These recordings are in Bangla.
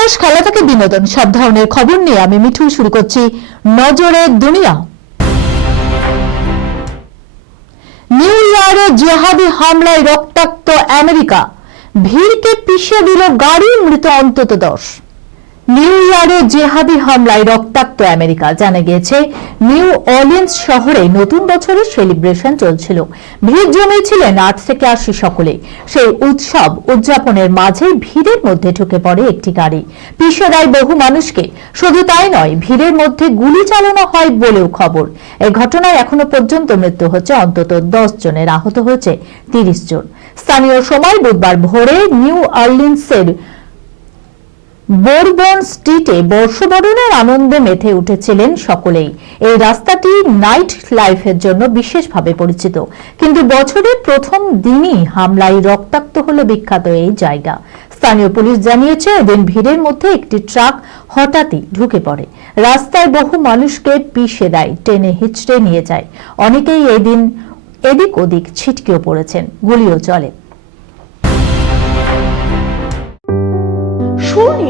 দেশ খেলা থেকে বিনোদন। সব ধরনের খবর নিয়ে আমি মিঠু শুরু করছি নজরে দুনিয়া। নিউ ইয়ারে জেহাদি হামলায় রক্তাক্ত আমেরিকা। ভিড়কে পিষে দিল গাড়ি, মৃত অন্তত দশ। নিউ ইয়র্কে জেহাদি হামলায় রক্তাক্ত আমেরিকা। জানা গিয়েছে, নিউ অর্লিন্স শহরে নতুন বছরের সেলিব্রেশন চলছিল। ভিড় জমেছিলেন আট থেকে আশি সকলে। সেই উৎসব উদযাপনের মাঝে ভিড়ের মধ্যে ঢুকে পড়ে একটি গাড়ি। পিষে বহু মানুষকে, শুধু তাই নয়, ভিড়ের মধ্যে গুলি চালানো হয় বলেও খবর। এই ঘটনায় এখনও পর্যন্ত মৃত্যু হচ্ছে অন্তত দশ জনের, আহত হয়েছে তিরিশ জন। স্থানীয় সময় বুধবার ভোরে নিউ আর্লিন্সের বোরবন স্ট্রিটে বর্ষবরণের আনন্দে মেতে উঠেছিলেন সকলেই। এই রাস্তাটি নাইট লাইফের জন্য বিশেষভাবে পরিচিত। কিন্তু বছরের প্রথম দিনই হামলায় রক্তাক্ত হল বিখ্যাত এই জায়গা। স্থানীয় পুলিশ জানিয়েছে, এদিন ভিড়ের মধ্যে একটি ট্রাক হঠাৎই ঢুকে পড়ে। রাস্তায় বহু মানুষকে পিষে দেয়, টেনে হিচড়ে নিয়ে যায়। অনেকেই এদিন এদিক ওদিক ছিটকেও পড়েছেন, গুলিও চলে।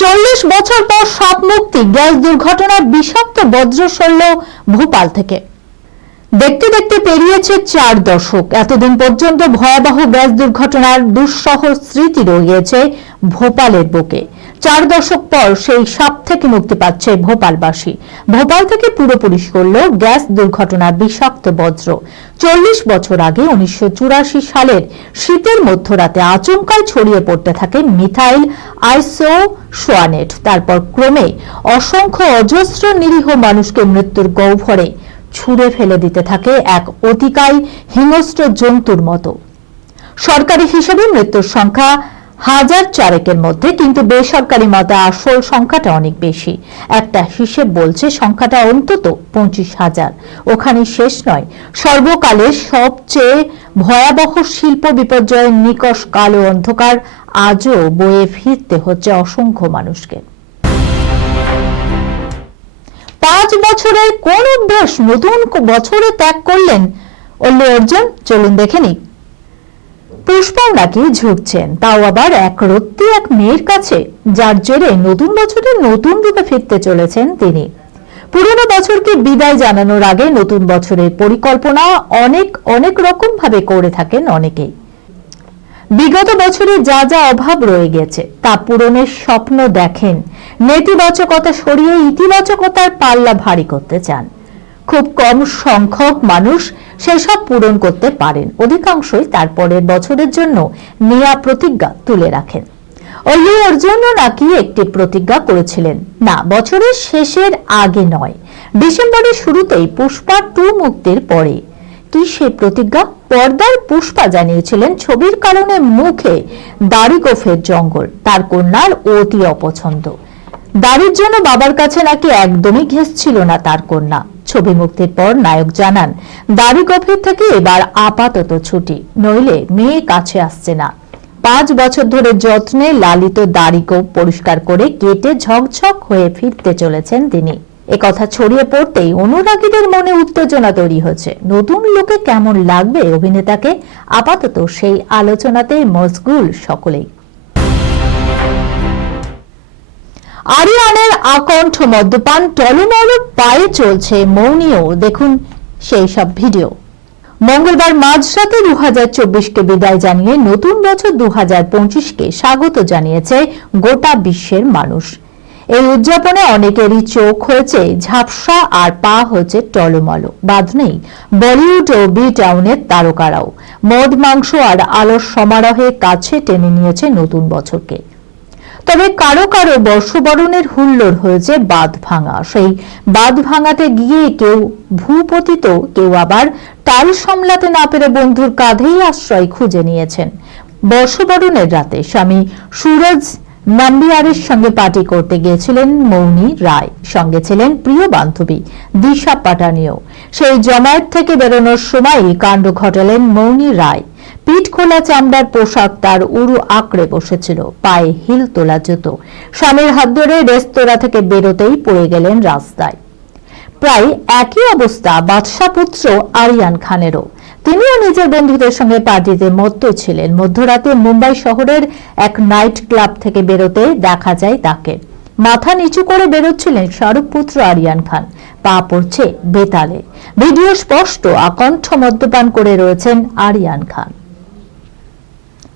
চল্লিশ বছর পর সব মুক্তি, গ্যাস দুর্ঘটনার বিষাক্ত বজ্র সরল ভোপাল থেকে। দেখতে দেখতে পেরিয়েছে চার দশক। এতদিন পর্যন্ত ভয়াবহ গ্যাস দুর্ঘটনার দুঃসহ স্মৃতি রয়েছে ভোপালের বুকে। চার দশক পর সেই সাপ থেকে মুক্তি পাচ্ছে ভোপালবাসী। ভোপাল থেকে পুরোপুরি করল গ্যাস দুর্ঘটনার বিষাক্ত বজ্র। চল্লিশ বছর আগে উনিশশো সালের শীতের মধ্যরাতে আচমকায় ছড়িয়ে পড়তে থাকে মিথাইল আইসো সোয়ানেট তারপর ক্রমে অসংখ্য অজস্র নিরীহ মানুষকে মৃত্যুর গহ্বরে ছুঁড়ে ফেলে দিতে থাকে এক অতিকায় হিংস্র জন্তুর মতো। সরকারি হিসেবে মৃত্যুর সংখ্যা হাজার চারেকের মধ্যে কিন্তু বেসরকারি মতে আসল সংখ্যাটা অনেক বেশি। একটা হিসেব বলছে সংখ্যাটা অন্তত পঁচিশ হাজার। ওখানে শেষ নয়। সর্বকালের সবচেয়ে ভয়াবহ শিল্প বিপর্যয়ের নিকষ কালো অন্ধকার, আজও বয়ে ফিরতে হচ্ছে অসংখ্য মানুষকে। পাঁচ বছরের কোন অভ্যাস নতুন বছরে ত্যাগ করলেন? অল্লু অর্জুন, চলুন দেখে নিই। পুষ্পাও নাকি ঝুঁকছেন। তাও আবার এক রত্তি, এক মেয়ের কাছে, যার জেরে নতুন বছরে নতুন রূপে ফিরতে চলেছেন তিনি। পুরনো বছরকে বিদায় জানানোর আগে নতুন বছরের পরিকল্পনা অনেক অনেক রকম ভাবে করে থাকেন অনেকেই। বিগত বছরে যা যা অভাব রয়ে গেছে, তা পূরণের স্বপ্ন দেখেন। নেতিবাচকতা সরিয়ে ইতিবাচকতার পাল্লা ভারী করতে চান। খুব কম সংখ্যক মানুষ সেসব পূরণ করতে পারেন। অধিকাংশই তারপরের বছরের জন্য নেয়া প্রতিজ্ঞা তুলে রাখেন। অল্লু অর্জুনও নাকি একটি প্রতিজ্ঞা করেছিলেন। না, বছরের শেষের আগে নয়। ডিসেম্বরের শুরুতেই পুষ্পা টু মুক্তির পরে কি সে প্রতিজ্ঞা? পর্দার পুষ্পা জানিয়েছিলেন ছবির কারণে মুখে দাড়ি গোফের জঙ্গল, তার কন্যার অতি অপছন্দ। দাড়ির জন্য বাবার কাছে নাকি একদমই ঘেসছিল না তার কন্যা। ছবি মুক্তির পর নায়ক জানান দাড়ি গফের থেকে এবার আপাতত ছুটি, নইলে মেয়ে কাছে আসছে না। পাঁচ বছর ধরে যত্নে লালিত দাড়ি পরিষ্কার করে কেটে ঝকঝক হয়ে ফিরতে চলেছেন তিনি। একথা ছড়িয়ে পড়তেই অনুরাগীদের মনে উত্তেজনা তৈরি হচ্ছে। নতুন লোকে কেমন লাগবে অভিনেতাকে? আপাতত সেই আলোচনাতেই মশগুল সকলেই। আরিয়ানের আকণ্ঠ মদ্যপান টলমল পায়ে চলছে মৌনীয়। দেখুন সেই সব ভিডিও। মঙ্গলবার মাঝরাতে দু হাজার চব্বিশকে বিদায় জানিয়ে নতুন বছর দু হাজার পঁচিশকে স্বাগত জানিয়েছে গোটা বিশ্বের মানুষ। এই উদযাপনে অনেকেরই চোখ হয়েছে ঝাপসা আর পা হয়েছে টলমলো। বাদ নেই, বলিউড ও বি টাউনের তারকারাও। মদ, মাংস আর আলোর সমারোহে কাছে টেনে নিয়েছে নতুন বছরকে। তবে কারও কারও বর্ষবরণের হুল্লোড় হয়েছে বাঁধ ভাঙা। সেই বাঁধ ভাঙাতে গিয়ে কেউ ভূপতিত, কেউ আবার টাল সামলাতে না পেরে বন্ধুর কাঁধেই আশ্রয় খুঁজে নিয়েছেন। বর্ষবরণের রাতে স্বামী সুরজ নাম্বিয়ারের সঙ্গে পার্টি করতে গিয়েছিলেন মৌনী রায়। সঙ্গে ছিলেন প্রিয় বান্ধবী দিশা পাটানিও। সেই জমায়েত থেকে বেরোনোর সময়ই কাণ্ড ঘটালেন মৌনী রায়। পিঠ খোলা চামড়ার পোশাক তার উরু আঁকড়ে বসেছিল, পায়ে হিল তোলা জুতো। স্বামীর হাত ধরে রেস্তোরাঁ থেকে বেরোতেই পড়ে গেলেন রাস্তায়। প্রায় একই অবস্থা বাদশাহ পুত্র আরিয়ান খানেরও। তিনিও নিজের বন্ধুদের সঙ্গে পার্টিতে মত্ত ছিলেন। মধ্যরাতে মুম্বাই শহরের এক নাইট ক্লাব থেকে বেরোতে দেখা যায় তাকে। মাথা নিচু করে বেরোচ্ছিলেন শাহরুখ পুত্র আরিয়ান খান। পা পড়ছে বেতালে। ভিডিও স্পষ্ট, আকণ্ঠ মদ্যপান করে রয়েছেন আরিয়ান খান।